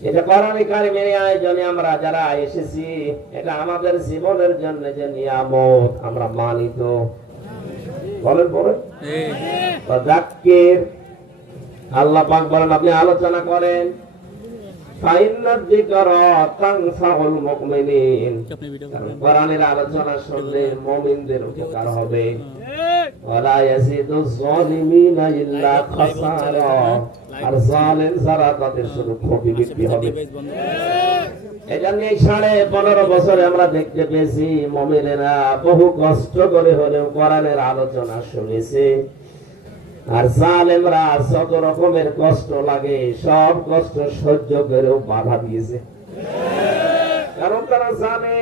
এটা কোরআন কারীমের আয়োজনে আমরা যারা এসেছি, এটা আমাদের জীবনের জন্য যে নিয়ামত আমরা মানি তো। বলেন বলেন যাক্কির, আল্লাহ পাক বলেন আপনি আলোচনা করেন, ফাইন্নাদ যিকরা তানফাউল মুমিনিন, কোরআনের আলোচনা শুনলে মুমিনদের উপকার হবে। ওয়ালা ইয়াজিদুজ যালিমিনা ইল্লা খাসারা, আর জালেম যারা তাদের শুধু ক্ষতি বৃদ্ধি হবে। এজন্য এই 15.5 বছরে আমরা দেখতে পেয়েছি মুমিনেরা বহু কষ্ট করে হলেও কোরআনের আলোচনা শুনেছে, আর জালেমরা যত রকমের কষ্ট লাগে সব কষ্ট সহ্য করেও বাধা দিয়েছে। কারণ তারা জানে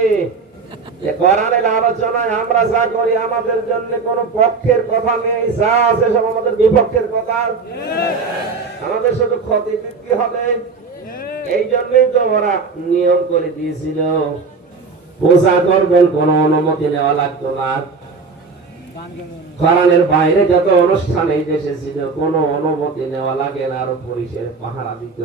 যে কোরআনের আলোচনায় আমরা যা করি আমাদের জন্য কোনো পক্ষের কথা নেই, যা আছে সব আমাদের বিপক্ষের কথা, আমাদের শুধু ক্ষতি বৃদ্ধি হবে। এই জন্যই তো ওরা নিয়ম করে দিয়েছিল, পূজা করবেন কোনো অনুমতি নেওয়া লাগতো না। কোরআনের বাইরে যত অনুষ্ঠান এই দেশে ছিল কোনো অনুমতি নেওয়া লাগে না, আরো পুলিশের পাহারা দিত।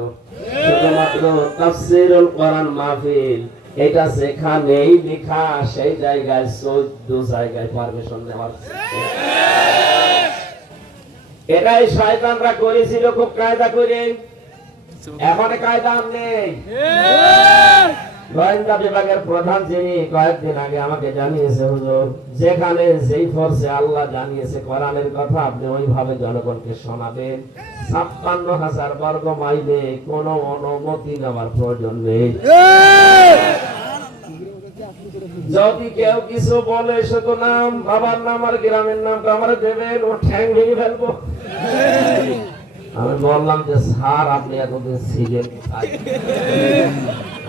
শুধুমাত্র তাফসীরুল কোরআন মাহফিল এটা যেখানেই লেখা সেই জায়গায় 14 জায়গায় পারমিশন নেওয়া। এটাই শয়তানরা করেছিল খুব কায়দা করে, এখন কায়দা নেই। গোয়েন্দা বিভাগের প্রধান যিনি কয়েকদিন আগে আমাকে জানিয়েছে, হুজুর যেখানে যেই ফোর্সে আল্লাহ জানিয়েছে কোরআনের কথা আপনি ওইভাবে জনগণকে শোনাবেন, 56,000 বর্গ মাইলে কোনো অনুমতি নেওয়ার প্রয়োজন নেই। যদি কেউ কিছু বলে শুধু নাম, বাবার নাম আর গ্রামের নামটা আমার দেবেন, ও ঠ্যাং ভেঙে ফেলবো। আমি বললাম যে স্যার আপনি এতদিন ছিলেন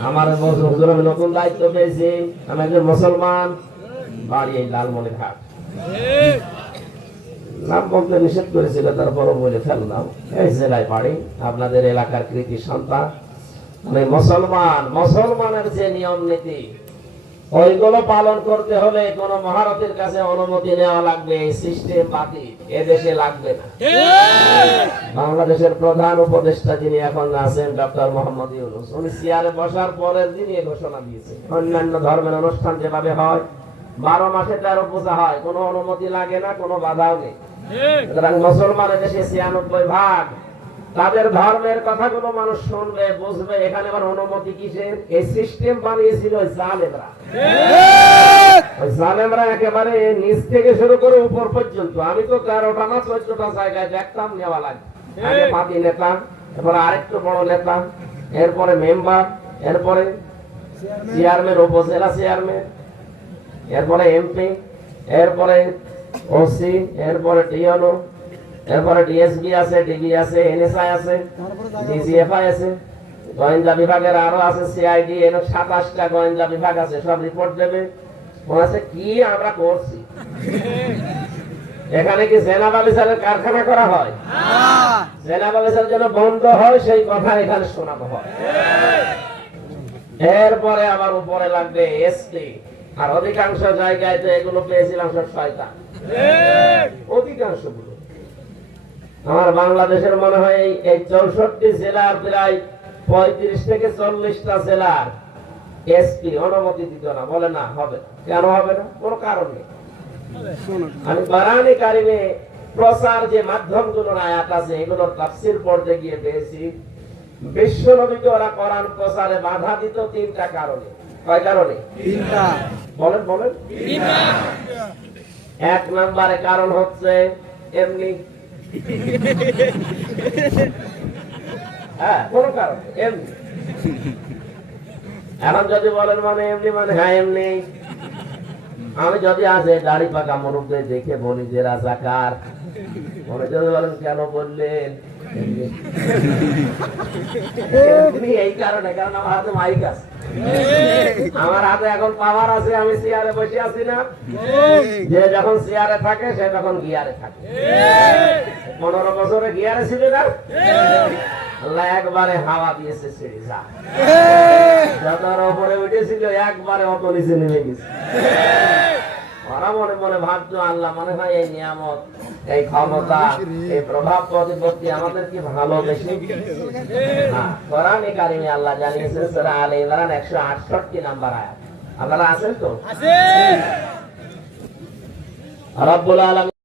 আমার হুজুর, আমি নতুন দায়িত্ব পেয়েছি, আমি একজন মুসলমান, বাড়ি এই লালমনিরহাট। নাম বলতে নিষেধ করেছিল, তারপরও বলে ফেললাম এই জেলায় বাড়ি, আপনাদের এলাকার কৃতি সন্তান, আমি মুসলমান। মুসলমানের যে নিয়ম নীতি ওইগুলো পালন করতে হলে কোন মহারথীর কাছে অনুমতি নেওয়া লাগবে, এই সিস্টেম বাতিল, এদেশে লাগবে না। বাংলাদেশের প্রধান উপদেষ্টা যিনি এখন আছেন ডক্টর মোহাম্মদ ইউনূস, উনি চেয়ারে বসার পরের দিনই ঘোষণা দিয়েছে অন্যান্য ধর্মের অনুষ্ঠান যেভাবে হয় 12 মাসে 13 পূজা হয়, কোনো অনুমতি লাগে না, কোনো বাধাও নেই। সুতরাং মুসলমানের দেশে 96%, তাদের ধর্মের কথাগুলো মানুষ শুনবে বুঝবে, এখানে আবার অনুমতি কিসের? এই সিস্টেম বানিয়েছিল জালেমরা। ওই জালেমরা একেবারে নিচ থেকে শুরু করে উপর পর্যন্ত, আমি তো 13টা না 14টা জায়গায় দেখতাম নেওয়া লাগে। আগে পাতি নেতা, এরপরে আরেকটু বড় নেতা, এরপরে মেম্বার, এরপরে চেয়ারম্যান, উপজেলা চেয়ারম্যান, এরপরে এমপি, এরপরে ওসি, এরপরে টিএনও, এরপরে ডিএসবি আছে, ডিবি আছে, এনএসআই আছে, ডিজিএফআই আছে, গোয়েন্দা বিভাগের আরো আছে সিআইডি, এর 27টা গোয়েন্দা বিভাগ আছে, সব রিপোর্ট দেবে কি আমরা করছি। এখানে কি জেনাব আলিসারের কারখানা করা হয়? জেনাব আলিসার যেন বন্ধ হয় সেই কথা এখানে শোনানো হয়। এরপরে আবার উপরে লাগবে এসপি, আর অধিকাংশ জায়গায় তো এগুলো পেয়েছিলাম সব শয়তান, অধিকাংশ গুলো। আমার বাংলাদেশের মনে হয় এই 64 জেলার প্রায় 35 থেকে 40টা জেলার এসপি অনুমতি দিত না, বলে না হবে না। কেন হবে না? কোনো কারণ নেই। আমি কোরআনে কারিমে প্রচার যে মাধ্যমগুলোর আয়াত আছে এগুলোর তাফসীর পড়তে গিয়ে পেয়েছি বিশ্ব নবীকে ওরা কোরআন প্রচারে বাধা দিত 3টা কারণে। কয় কারণে? 3টা। বলেন বলেন। 3টা। 1 নম্বরে কারণ হচ্ছে এমনি, হ্যাঁ কোন কারণ এমনি। এখন যদি বলেন মানে এমনি, মানে হ্যাঁ এমনি, আমি যদি আছে দাড়ি পাকা মুরব্বি দেখে বলি যে রাজাকার, মনে যদি বলেন কেন বললেন এই কারণে, কারণ আমার হাতে মাইক আছে, আমার হাতে এখন পাওয়ার আছে, আমি চেয়ারে বসে আছি না, যে যখন চেয়ারে থাকে সে তখন গিয়ারে থাকে। 15 বছরে গিয়ারে ছিল না, আল্লাহ একবারে হাওয়া দিয়েছে ছেড়ে যা, যত উপরে উঠেছিল একবারে অত নিচে নেমে গেছে। ওরা মনে মনে ভাবছো আল্লাহ মনে হয় এই নিয়ামত, এই ক্ষমতা, এই প্রভাব প্রতিপত্তি আমাদের কি ভালোবেসে। কোরআনে কারিমে আল্লাহ জানিয়েছেন সূরা আলে ইমরান 168 নাম্বার আয়াত। আপনারা আছেন তো? রব্বুল আলামিন